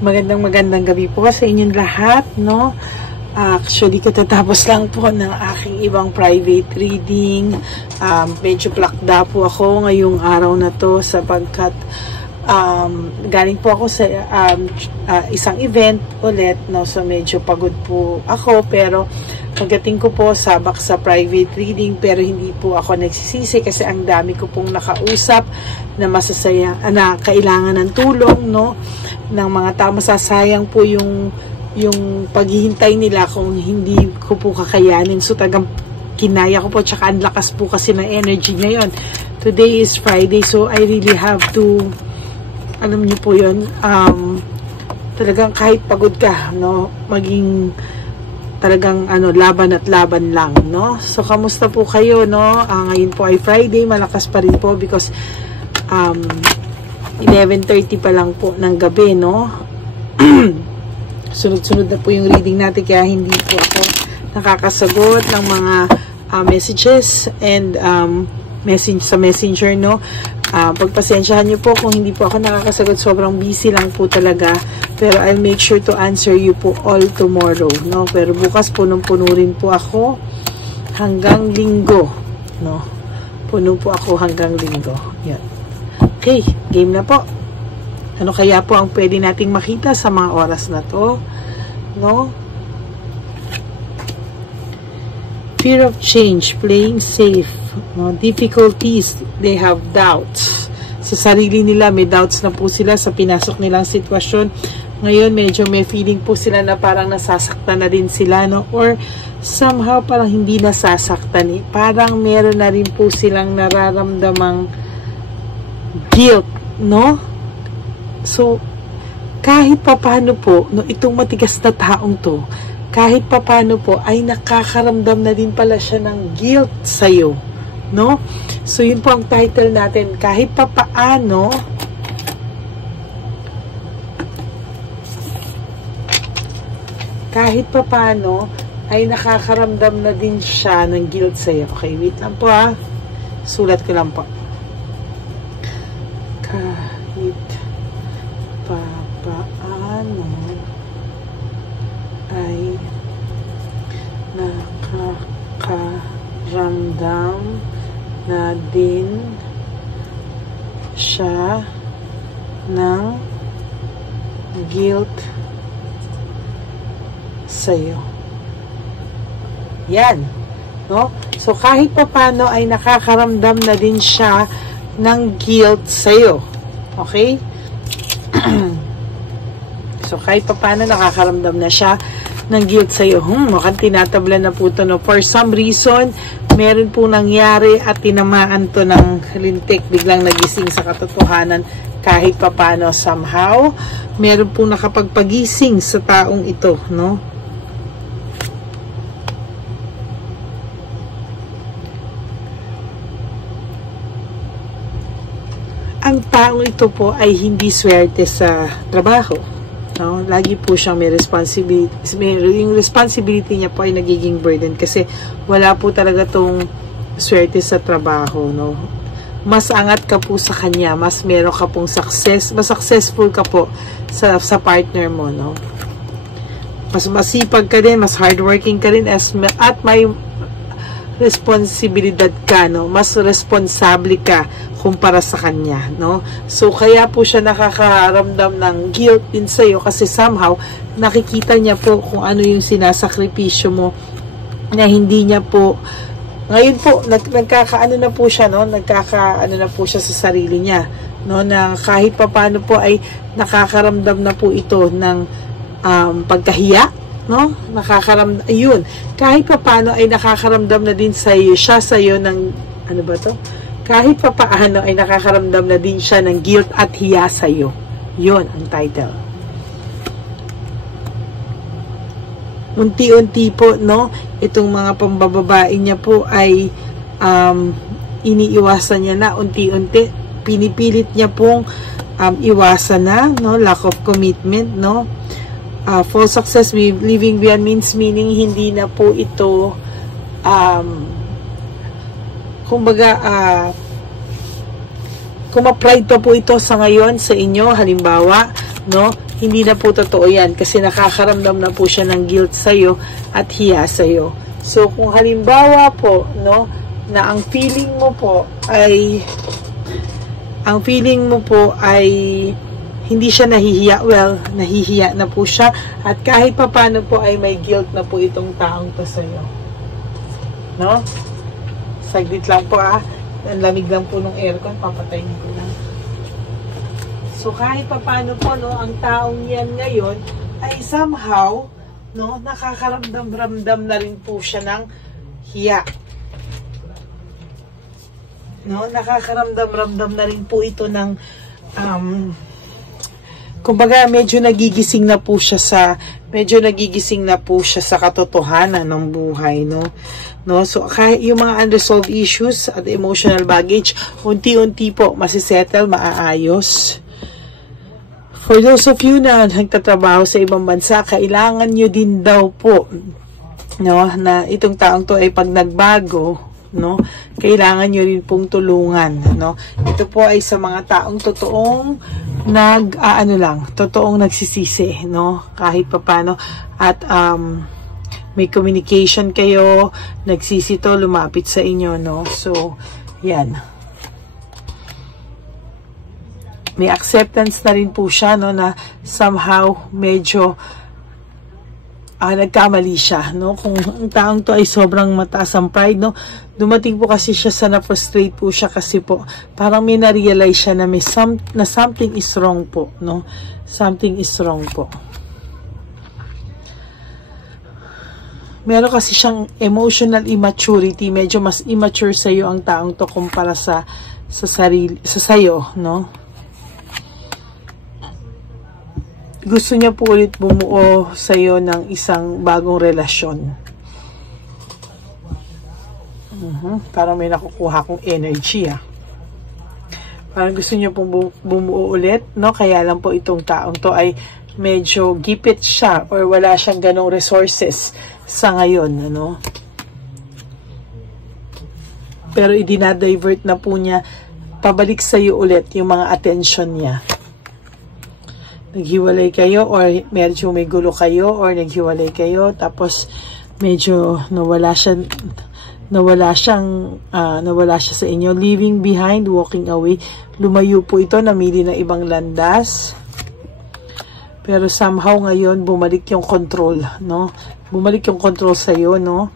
Magandang gabi po sa inyong lahat, no? Actually, katatapos lang po ng aking ibang private reading. Medyo plakda po ako ngayong araw na to sapagkat galing po ako sa isang event ulit, no? So medyo pagod po ako, pero pagdating ko po sabak sa private reading, pero hindi po ako nagsisisi kasi ang dami ko pong nakausap na masasaya, na kailangan ng tulong, no? Ng mga tao. Masasayang po yung paghihintay nila kung hindi ko po kakayanin. So tagang kinaya ko po, tsaka ang lakas po kasi ng energy ngayon. Today is Friday, so I really have to, alam niyo po yun, talagang kahit pagod ka, no, maging talagang laban at laban lang, no? So kamusta po kayo, no? Ngayon po ay Friday, malakas pa rin po because 11:30 pa lang po ng gabi, no? Sunod-sunod na po yung reading natin, kaya hindi po ako nakakasagot ng mga messages and message sa messenger, no? Pagpasensyahan niyo po kung hindi po ako nakakasagot, sobrang busy lang po talaga, pero I'll make sure to answer you po all tomorrow, no? Pero bukas punong-puno rin po ako hanggang linggo, no? Puno po ako hanggang linggo. Yan. Okay, game na po. Ano kaya po ang pwede nating makita sa mga oras na to, no? Fear of change, playing safe, no? Difficulties, they have doubts. Sa sarili nila, may doubts na po sila sa pinasok nilang sitwasyon. Ngayon, medyo may feeling po sila na parang nasasaktan na din sila, no? Or somehow parang hindi nasasaktan, eh. Parang meron na rin po silang nararamdamang guilt, no? So, kahit papano po, no, itong matigas na taong to, kahit papano po, ay nakakaramdam na din pala siya ng guilt sa'yo, no? So, yun po ang title natin, kahit papaano, ay nakakaramdam na din siya ng guilt sa'yo. Okay, wait lang po, ha. Sulat ko lang po. Kahit papaano ay nakakaramdam na din siya ng guilt sa'yo. Yan, no? So kahit papaano ay nakakaramdam na din siya ng guilt sa'yo. Okay? So, kahit pa paano nakakaramdam na siya ng guilt sa'yo. Mukhang tinatabla na po ito, no? For some reason, meron po nangyari at tinamaan to ng lintik. Biglang nagising sa katotohanan kahit pa paano somehow. Meron po nakapagpagising sa taong ito, no? Ang taong ito po ay hindi swerte sa trabaho, no? Lagi po siyang may responsibility. Yung responsibility niya po ay nagiging burden kasi wala po talaga tong swerte sa trabaho, no? Mas angat ka po sa kanya, mas meron ka pong success, mas successful ka po sa partner mo, no? Mas masipag ka din, mas hardworking ka rin, at may responsibilidad ka, no? Mas responsable ka kumpara sa kanya, no? So, kaya po siya nakakaramdam ng guilt din sa'yo kasi somehow, nakikita niya po kung ano yung sinasakripisyo mo na hindi niya po, ngayon po, nagkakaano na po siya, no? Nagkakaano na po siya sa sarili niya, no? Na kahit papaano po ay nakakaramdam na po ito ng pagkahiya, no? Nakakaramdam, ayun, kahit papaano ay nakakaramdam na din siya sa'yo ng, ano ba to? Kahit papaano ay nakakaramdam na din siya ng guilt at hiya sa'yo. Yun ang title. Unti-unti po, no? Itong mga pambababae niya po ay iniiwasan niya na unti-unti. Pinipilit niya pong iwasan na, no? Lack of commitment, no? Full success living beyond means, meaning hindi na po ito kumbaga kung ma-pride pa po ito sa ngayon sa inyo, halimbawa, no, hindi na po totoo yan kasi nakakaramdam na po siya ng guilt sa'yo at hiya sa'yo. So, kung halimbawa po, no, na ang feeling mo po ay hindi siya nahihiya, well, nahihiya na po siya at kahit papano po ay may guilt na po itong taong to sa'yo. No? Saglit lang po ang lamig lang po ng aircon, papatayin ko lang. So kahit papano po, no, ang taong yan ngayon ay somehow, no, nakakaramdam-ramdam na rin po siya ng hiya. No, nakakaramdam-ramdam na rin po ito ng kumbaga medyo nagigising na po siya sa katotohanan ng buhay, no. So kahit yung mga unresolved issues at emotional baggage, unti-unti po masisettle, maaayos. For those of you na nagtatrabaho sa ibang bansa, kailangan nyo din daw po, no, na itong taong to ay pag nagbago, no, kailangan nyo rin pong tulungan, no. Ito po ay sa mga taong totoong totoong nagsisisi, no, kahit papano, at may communication kayo, nagsisito, lumapit sa inyo, no. So yan, may acceptance na rin po siya, no, na somehow medyo nagkamali siya, no. Kung ang taong to ay sobrang mataas ang pride, no, dumating po kasi siya sa na-frustrate po siya kasi po parang may na-realize siya na na something is wrong po, no. Something is wrong po. Meron kasi siyang emotional immaturity, medyo mas immature sa iyo ang taong to kumpara sa sayo, no. Gusto niya po ulit bumuo sa iyo ng isang bagong relasyon. Parang may nakukuha kong energy, Parang gusto niya pong bumuo ulit, no? Kaya lang po itong taong to ay medyo gipit siya or wala siyang ganong resources sa ngayon, ano? Pero idinadivert na po niya pabalik sa iyo ulit yung mga attention niya. Naghiwalay kayo or medyo may gulo kayo or naghiwalay kayo tapos medyo nawala siya sa inyo, leaving behind, walking away. Lumayo po ito, namili ng ibang landas. Pero somehow ngayon bumalik yung control, no? Bumalik yung control sa iyo, no?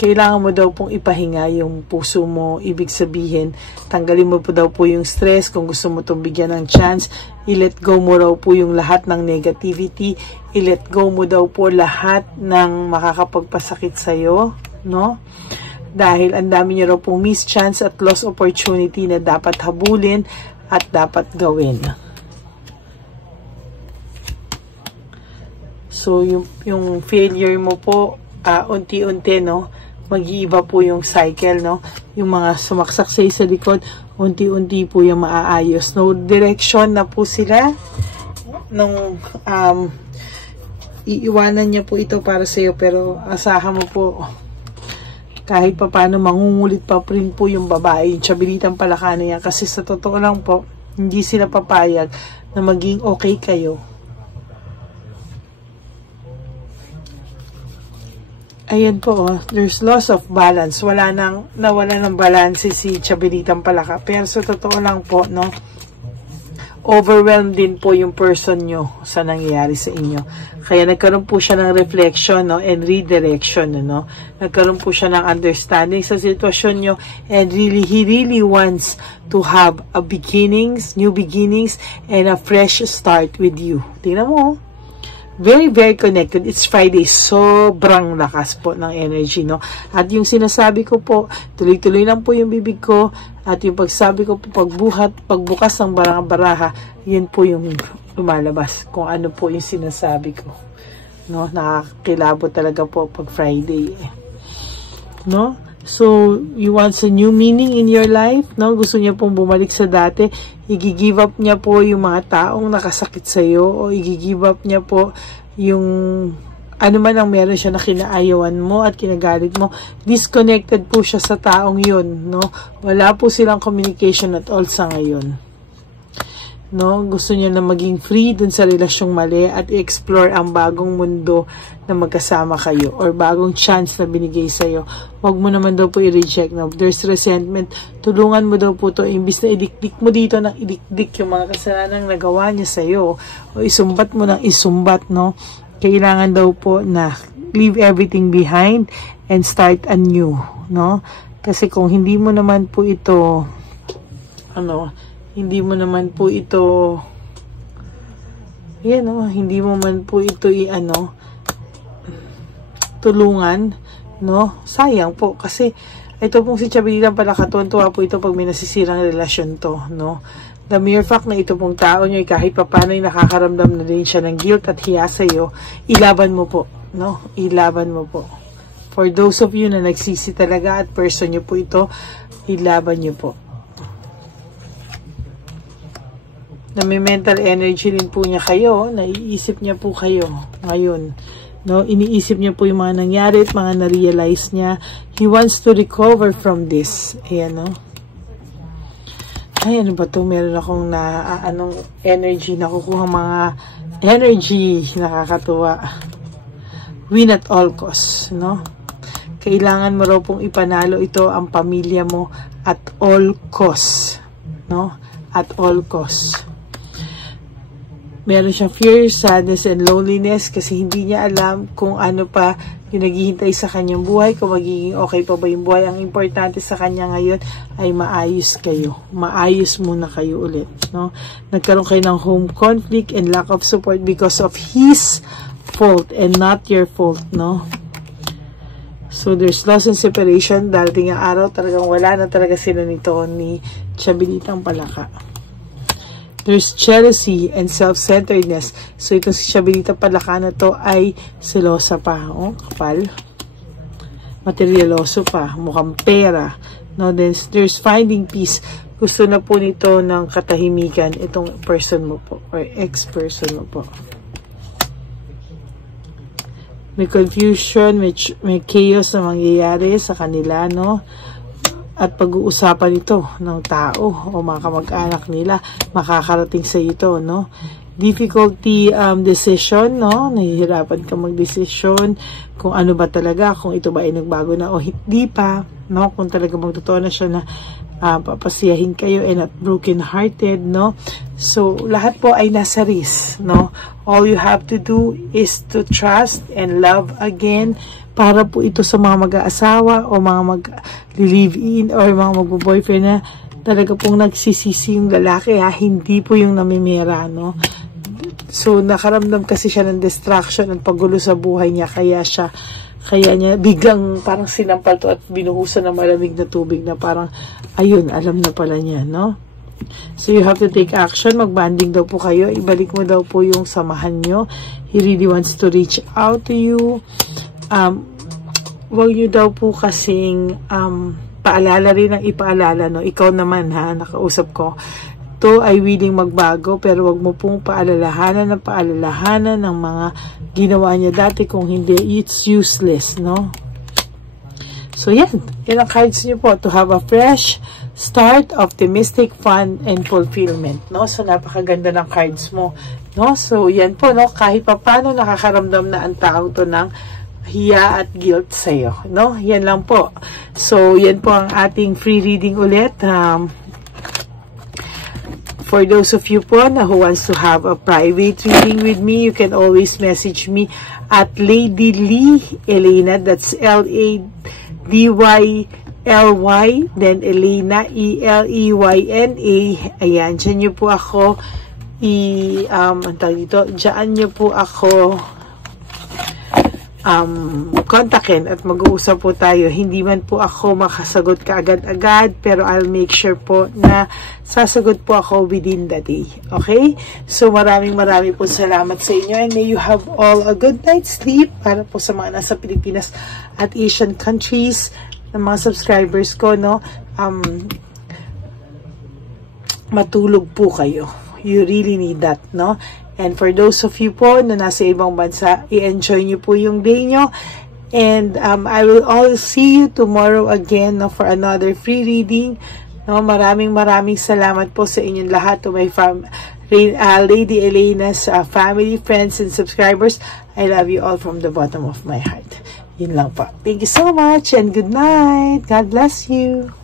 Kailangan mo daw pong ipahinga yung puso mo. Ibig sabihin, tanggalin mo po daw po yung stress. Kung gusto mo itong bigyan ng chance, i-let go mo raw po yung lahat ng negativity. I-let go mo daw po lahat ng makakapagpasakit sa'yo, no? Dahil ang dami nyo raw pong missed chance at lost opportunity na dapat habulin at dapat gawin. So, yung failure mo po, unti-unti, no? Mag-iiba po yung cycle, no? Yung mga sumaksaksay sa likod, unti-unti po yung maaayos. No direction na po sila. Nung iiwanan niya po ito para sa iyo, pero asahan mo po kahit pa paano mangungulit pa rin po yung babae, yung Tiyabilitang Palakano yan, kasi sa totoo lang po, hindi sila papayag na maging okay kayo. Ayan po, there's loss of balance. Nawala ng balance si Tiyabilitang Palaka. Pero sa totoo lang po, no, overwhelmed din po yung person nyo sa nangyayari sa inyo. Kaya nagkaroon po siya ng reflection, no, and redirection, no. Nagkaroon po siya ng understanding sa sitwasyon nyo, and he really wants to have new beginnings, and a fresh start with you. Tingnan mo, very, very connected. It's Friday. Sobrang lakas po ng energy, no? At yung sinasabi ko po, tuloy-tuloy lang po yung bibig ko. At yung pagsabi ko po, pagbukas ng baraha, yun po yung lumalabas. Kung ano po yung sinasabi ko. No? Nakakilabo talaga po pag Friday. No? So, you want a new meaning in your life? No? Gusto niya pong bumalik sa dati. I-give up niya po yung mga taong nakasakit sa iyo, o i-give up niya po yung ano man ang meron siya na kinaayawan mo at kinagalit mo. Disconnected po siya sa taong yun, no? Wala po silang communication at all sa ngayon. no? Gusto niyo na maging free dun sa relasyong mali at i-explore ang bagong mundo na magkasama kayo or bagong chance na binigay sa'yo. Huwag mo naman daw po i-reject, no? There's resentment. Tulungan mo daw po to. Imbis na idikdik mo dito ng idikdik yung mga kasalanang nagawa niya sa'yo o isumbat mo ng isumbat, no? Kailangan daw po na leave everything behind and start anew, no? Kasi kung hindi mo naman po ito hindi mo naman po ito hindi mo man po ito tulungan, no? Sayang po kasi ito pong si Chabelita pala katuwa po ito pag may nasisirang relasyon to, no? The mere fact na ito pong tao nyo kahit papano ay nakakaramdam na din siya ng guilt at hiya sa'yo, ilaban mo po, no? Ilaban mo po. For those of you na nagsisi talaga at person nyo po ito, ilaban nyo po. Na may mental energy rin po niya kayo, naiisip niya po kayo ngayon, no? Iniisip niya po yung mga nangyari at mga na-realize niya. He wants to recover from this. Ayan, no? Ay, ano ba to? Meron akong energy, nakukuha mga energy, nakakatuwa. Win at all costs, no? Kailangan mo raw pong ipanalo ito ang pamilya mo at all costs, no? At all costs. Meron siyang fear, sadness, and loneliness kasi hindi niya alam kung ano pa yung naghihintay sa kanyang buhay, kung magiging okay pa ba yung buhay. Ang importante sa kanya ngayon ay maayos kayo. Maayos muna kayo ulit, no? Nagkaroon kayo ng home conflict and lack of support because of his fault and not your fault, no? So, there's loss and separation. Darating ang araw, talagang wala na talaga sila nito ni Chabelitang Palaka. There's jealousy and self-centeredness. So, itong si Chabelita Palaka na to ay selosa pa. Oh, kapal. Materialoso pa. Mukhang pera. No, then, there's finding peace. Gusto na po nito ng katahimikan itong person mo po or ex-person mo po. May confusion, may chaos na mangyayari sa kanila, no? At pag-uusapan ito ng tao o mga kamag-anak nila, makakarating sa ito, no? Difficulty decision, no? Nahihirapan ka mag-desisyon kung ano ba talaga, kung ito ba ay nagbago na o hindi pa, no? Kung talaga magtotoo na siya na papasiyahin kayo and not broken-hearted, no? So, lahat po ay nasa risk, no? All you have to do is to trust and love again para po ito sa mga mag-aasawa o mga mag-live-in or mga mag-boyfriend na talaga pong nagsisisi yung lalaki, ha? Hindi po yung namimira, no? So, nakaramdam kasi siya ng distraction at paggulo sa buhay niya, kaya niya biglang parang sinampal to at binuhusan ng malamig na tubig na parang, ayun, alam na pala niya, no? So, you have to take action. Mag-banding daw po kayo. Ibalik mo daw po yung samahan nyo. He really wants to reach out to you. Huwag nyo daw po kasing paalala rin ang ipaalala, no? Ikaw naman, ha, nakausap ko. To ay willing magbago, pero wag mo pong paalalahanan ng mga ginawa niya dati. Kung hindi, it's useless, no? So, yan. Yan ang cards niyo po. To have a fresh start, optimistic, fun, and fulfillment, no? So, napakaganda ng cards mo, no? So, yan po, no? Kahit pa paano nakakaramdam na ang tao to ng hiya at guilt sa'yo, no? Yan lang po. So, yan po ang ating free reading ulit. For those of you po na who wants to have a private reading with me, you can always message me at Lady Lee Elena. That's L-A-D-Y-L-Y, then Elena, E-L-E-Y-N-A. Ayan, dyan nyo po ako dyan nyo po ako kontakin at mag-uusap po tayo. Hindi man po ako makasagot kaagad-agad, pero I'll make sure po na sasagot po ako within the day. Okay? So, maraming po salamat sa inyo, and may you have all a good night's sleep para po sa mga nasa Pilipinas at Asian countries ng mga subscribers ko, no? Matulog po kayo. You really need that, no? And for those of you po na nasa ibang bansa, i-enjoy nyo po yung day nyo. And I will all see you tomorrow again, no, for another free reading. No, maraming salamat po sa inyong lahat, to my Lady Elena's family, friends, and subscribers. I love you all from the bottom of my heart. Yun lang po. Thank you so much and good night. God bless you.